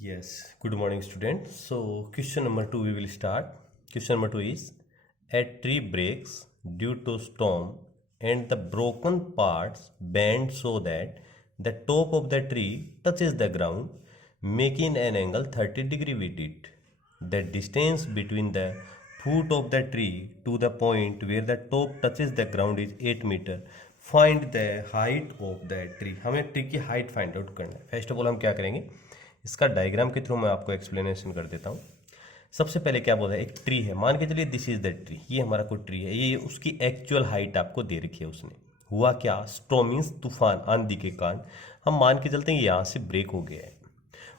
Yes, good morning students. So question number 2 we will start. Question number 2 is a tree breaks due to storm and the broken parts bend so that the top of the tree touches the ground making an angle 30 degree with it. The distance between the foot of the tree to the point where the top touches the ground is 8 meter. Find the height of the tree. हमें tree की height find out करना है. First of all हम क्या करेंगे, इसका diagram के through मैं आपको एक्सप्लेनेशन कर देता हूँ. सबसे पहले क्या बोला है, एक ट्री है, मान के चलिए दिस इज द ट्री, ये हमारा कोई ट्री है, ये उसकी एक्चुअल हाइट आपको दे रखी है. उसने हुआ क्या, स्टॉर्म मींस तूफान, आंधी के कारण हम मान के चलते हैं यहाँ से ब्रेक हो गया है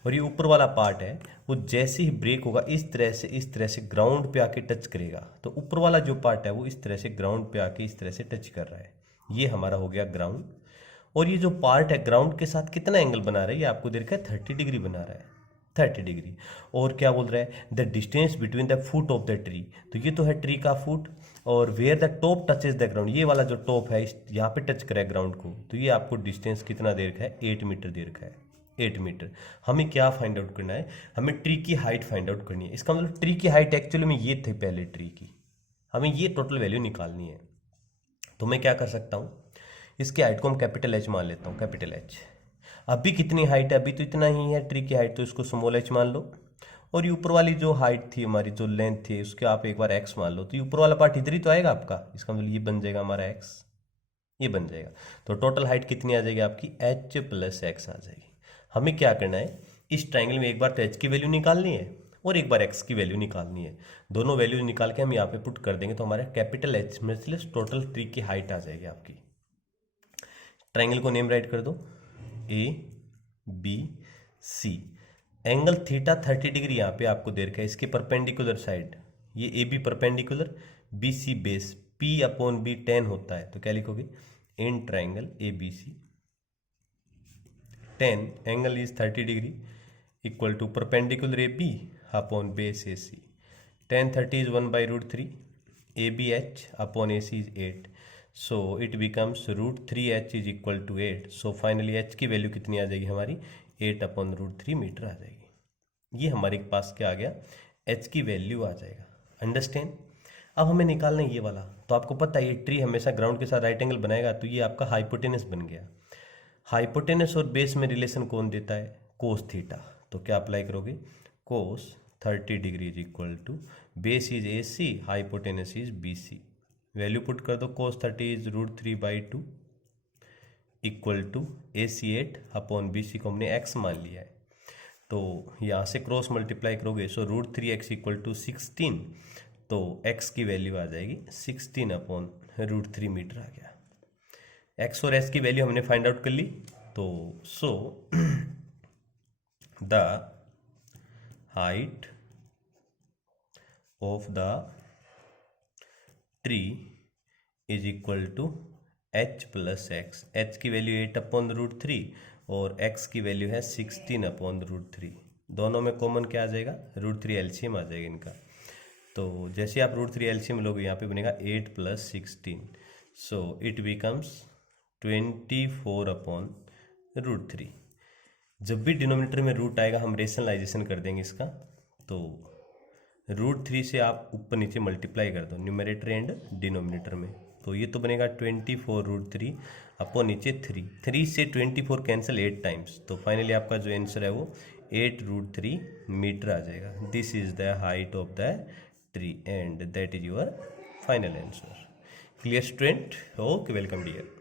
और ये ऊपर वाला पार्ट है वो जैसे ही ब्रेक होगा इस तरह से ग्राउंड पे आके टच करेगा. तो ऊपर वाला जो पार्ट है वो इस तरह से ग्राउंड पे आके इस तरह से टच कर रहा है. ये हमारा हो गया ग्राउंड. और ये जो पार्ट है ग्राउंड के साथ कितना एंगल बना रहा है, ये आपको दे रखा है 30 डिग्री बना रहा है, 30 डिग्री. और क्या बोल रहा है, the distance between the foot of the tree, तो ये तो है ट्री का फुट, और where the top touches the ground, ये वाला जो टॉप है यहाँ पे टच करे ग्राउंड को, तो ये आपको डिस्टेंस कितना दे रखा है, 8 मीटर दे रखा है, 8 मीटर. हमें क्या फाइंड आउट करना है, हमें ट्री की हाइट फाइंड आउट करनी है. इसका मतलब ट्री की हाइट एक्चुअली में ये थी पहले ट्री की, हमें ये टोटल वैल्यू निकालनी है. तो मैं क्या कर सकता हूँ, इसकी हाइट को हम कैपिटल एच मान लेता हूँ, कैपिटल एच. अभी कितनी हाइट है, अभी तो इतना ही है ट्री की हाइट, तो इसको स्मॉल एच मान लो. और ये ऊपर वाली जो हाइट थी हमारी, जो लेंथ थी, उसके आप एक बार एक्स मान लो. तो ये ऊपर वाला पार्ट इधर ही तो आएगा आपका, इसका मतलब ये बन जाएगा हमारा एक्स, ये बन जाएगा. तो टोटल हाइट कितनी आ जाएगी आपकी, एच प्लस एक्स आ जाएगी. हमें क्या करना है, इस ट्राइंगल में एक बार तो एच की वैल्यू निकालनी है और एक बार एक्स की वैल्यू निकालनी है. दोनों वैल्यू निकाल के हम यहाँ पे पुट कर देंगे तो हमारा कैपिटल एच में से टोटल ट्री की हाइट आ जाएगी आपकी. ट्राइंगल को नेम राइट कर दो, A B C. Angle theta 30 degree यहाँ पे आपको दे रखा है, इसके परपेंडिकुलर साइड, ये A B perpendicular, B C base, P upon B 10 होता है. तो क्या लिखोगे, in triangle A B C 10 angle is 30 degree equal to perpendicular A B upon base A C. 10 30 is 1 by root 3, A B H upon A C is 8. So it becomes root 3h is equal to 8. So finally h की value कितनी आ जाएगी हमारी, 8 upon root 3 metre आ जाएगी. ये हमारे पास क्या आ गया, h की वैल्यू आ जाएगा. अंडरस्टैंड. अब हमें निकालना है ये वाला. तो आपको पता है ये ट्री हमेशा ग्राउंड के साथ राइट एंगल बनाएगा, तो ये आपका हाइपोटेनस बन गया. हाइपोटेनस और बेस में रिलेशन कौन देता है, कोस थीटा. तो क्या अप्लाई करोगे, cos 30 degree is equal to base is A C, hypotenuse is B C. Value put कर दो, cos 30 is root 3/2 equal to A C 8 upon B C को हमने एक्स मान लिया है. तो यहाँ से क्रॉस मल्टीप्लाई करोगे, so root 3x equal to 16. तो x की वैल्यू आ जाएगी 16 अपॉन रूट 3 मीटर आ गया. x और s की वैल्यू हमने फाइंड आउट कर ली. तो so the height of the tree is equal to H plus X. H की वैल्यू 8 अपॉन रूट 3 और एक्स की वैल्यू है 16 अपॉन रूट 3. दोनों में कॉमन क्या आ जाएगा, रूट 3 एलसीएम आ जाएगा इनका. तो जैसे आप रूट 3 एलसीएम लोगे, यहाँ पे बनेगा 8 plus 16. So it becomes 24 upon root 3. जब भी डिनोमिनेटर में रूट आएगा हम रेशनलाइजेशन कर देंगे इसका. तो रूट 3 से आप ऊपर नीचे मल्टीप्लाई कर दो न्यूमरेटर एंड डिनोमिनेटर में. तो ये तो बनेगा 24 रूट 3 अपॉन नीचे 3 से 24 कैंसिल 8 टाइम्स. तो फाइनली आपका जो आंसर है वो 8 रूट 3 मीटर आ जाएगा. This is the height of the tree and that is your final answer. Clear student? Okay, welcome dear.